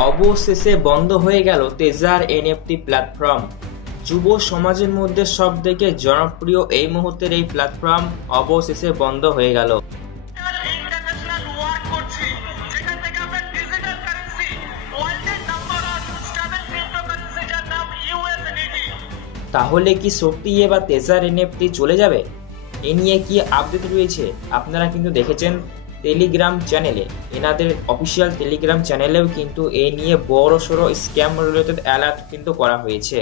অবশেষে বন্ধ হয়ে গেল তেজার এনএফটি প্ল্যাটফর্ম। যুব সমাজের মধ্যে সবথেকে জনপ্রিয় এই মুহূর্তের এই প্ল্যাটফর্ম অবশেষে বন্ধ হয়ে গেল। তাহলে কি সত্যি এবার তেজার এনএফটি চলে যাবে? এ নিয়ে কি আপডেট রয়েছে? আপনারা কিন্তু দেখেছেন টেলিগ্রাম চ্যানেলে, এনাদের অফিসিয়াল টেলিগ্রাম চ্যানেলেও কিন্তু এ নিয়ে বড় সড়ো স্ক্যাম রিলেটেড অ্যালার্ট কিন্তু করা হয়েছে।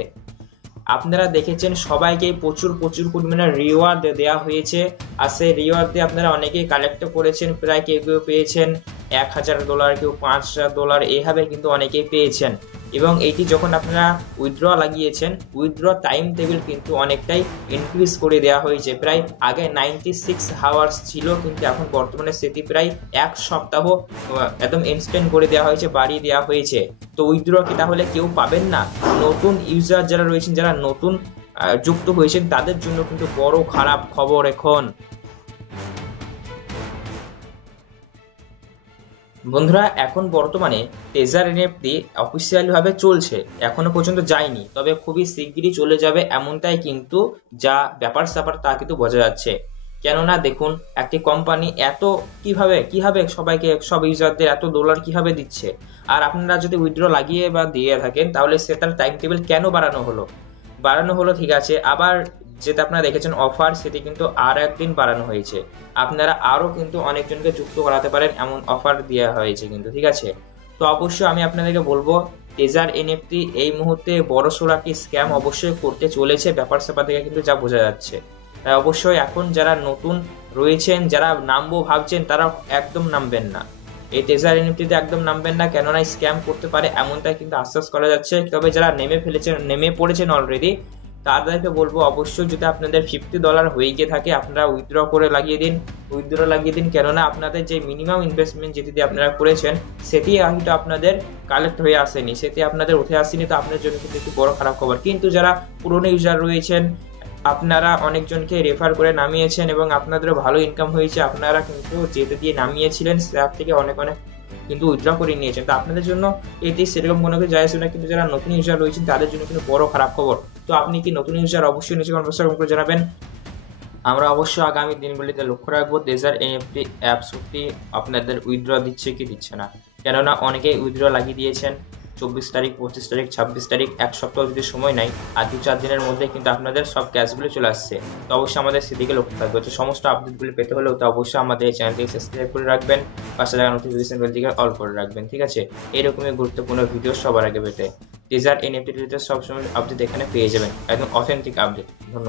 আপনারা দেখেছেন সবাইকে প্রচুর পরিমাণে রিওয়ার্ড দেওয়া হয়েছে, আর সেই রিওয়ার্ড দিয়ে আপনারা অনেকেই কালেক্ট করেছেন, প্রায় কেউ পেয়েছেন $1000, কেউ $5000, এইভাবে কিন্তু অনেকেই পেয়েছেন। এবং এইটি যখন আপনারা উইথড্র লাগিয়েছেন, উইথড্র টাইম টেবিল কিন্তু অনেকটাই ইনক্রিজ করে দেওয়া হয়েছে। প্রায় আগে 96 আওয়ার্স ছিল, কিন্তু এখন বর্তমানে সেটি প্রায় 1 সপ্তাহ একদম ইনস্ট্যান্ট করে দেওয়া হয়েছে, বাড়িয়ে দেওয়া হয়েছে। তো উইথড্র কি তাহলে কেউ পাবেন না? নতুন ইউজার যারা রয়েছেন, যারা নতুন যুক্ত হয়েছেন, তাদের জন্য কিন্তু বড় খারাপ খবর এখন। বন্ধুরা, এখন বর্তমানে তেজার এনএফটি অফিসিয়ালিভাবে চলছে, এখনো পর্যন্ত যায়নি, তবে খুবই শিগগিরই চলে যাবে এমনটাই কিন্তু যা ব্যাপার স্যাপার তা কিন্তু বোঝা যাচ্ছে। কেননা দেখুন, একটি কোম্পানি এত কিভাবে সবাইকে, সব ইউজারদের এত ডলার কিভাবে দিচ্ছে, আর আপনারা যদি উইথড্র লাগিয়ে বা দিয়ে থাকেন, তাহলে সেটার টাইম টেবিল কেন বাড়ানো হলো ঠিক আছে, আবার যেটা আপনারা দেখেছেন অফার, সেটি কিন্তু আর একদিন বাড়ানো হয়েছে। আপনারা আরও কিন্তু অনেকজনকে যুক্ত করাতে পারেন, এমন অফার দেওয়া হয়েছে কিন্তু, ঠিক আছে। তো অবশ্যই আমি আপনাদেরকে বলবো, তেজার এনএফটি এই মুহূর্তে বড়সড় একটি স্ক্যাম অবশ্যই করতে চলেছে, ব্যাপার স্যাপার থেকে কিন্তু যা বোঝা যাচ্ছে। তাই অবশ্যই এখন যারা নতুন রয়েছেন, যারা নামবো ভাবছেন, তারা একদম নামবেন না, এই তেজার এনএফটিতে একদম নামবেন না, কেননা স্ক্যাম করতে পারে এমনটাই কিন্তু আশ্বাস করা যাচ্ছে। তবে যারা নেমে পড়েছেন অলরেডি, তাদেরকে বলবো অবশ্যই যদি আপনাদের $50 হয়ে গিয়ে থাকে, আপনারা উইথড্র লাগিয়ে দিন, কেননা আপনাদের যে মিনিমাম ইনভেস্টমেন্ট যেটি দিয়ে আপনারা করেছেন, সেটি হয়তো আপনাদের কালেক্ট হয়ে আসেনি, সেটি আপনাদের উঠে আসেনি। তো আপনাদের জন্য কিন্তু একটি বড় খারাপ খবর। কিন্তু যারা পুরনো ইউজার রয়েছেন, আপনারা অনেকজনকে রেফার করে নামিয়েছেন এবং আপনাদেরও ভালো ইনকাম হয়েছে, আপনারা কিন্তু যেতে দিয়ে নামিয়েছিলেন তার থেকে অনেক কিন্তু উইথড্র করে নিয়েছেন। তো আপনাদের জন্য এটি সেরকম কোনো কিছু যায় আসে না, কিন্তু যারা নতুন ইউজার রয়েছেন তাদের জন্য কিন্তু বড় খারাপ খবর। তো আপনি কি নতুন ইউজার? অবশ্যই নিচে কমেন্ট বক্সে কমেন্ট করে জানাবেন। আমরা অবশ্যই আগামী দিনগুলিতে লক্ষ্য রাখবো তেজার এনএফটি অ্যাপ সত্যি আপনাদের উইথড্র দিচ্ছে কি দিচ্ছে না, কেননা অনেকেই উইথড্র লাগিয়ে দিয়েছেন 24 তারিখ, 25 তারিখ, 26 তারিখ, এক সপ্তাহ যদি সময় নাই, আর 2-4 দিনের মধ্যে কিন্তু আপনাদের সব ক্যাশগুলো চলে আসছে। তো অবশ্যই আমাদের সেদিকে লক্ষ্য থাকবে। তো সমস্ত আপডেটগুলি পেতে হলেও তো অবশ্যই আমাদের এই চ্যানেলটিকে সাবস্ক্রাইব করে রাখবেন, পাশে থাকা নোটিফিকেশন বেলটিকে অল করে রাখবেন, ঠিক আছে। এরকমই গুরুত্বপূর্ণ ভিডিও সবার আগে পেতে তেজার এনএফটি রিলেটেড সবসময় আপডেট এখানে পেয়ে যাবেন, একদম অথেন্টিক আপডেট। ধন্যবাদ।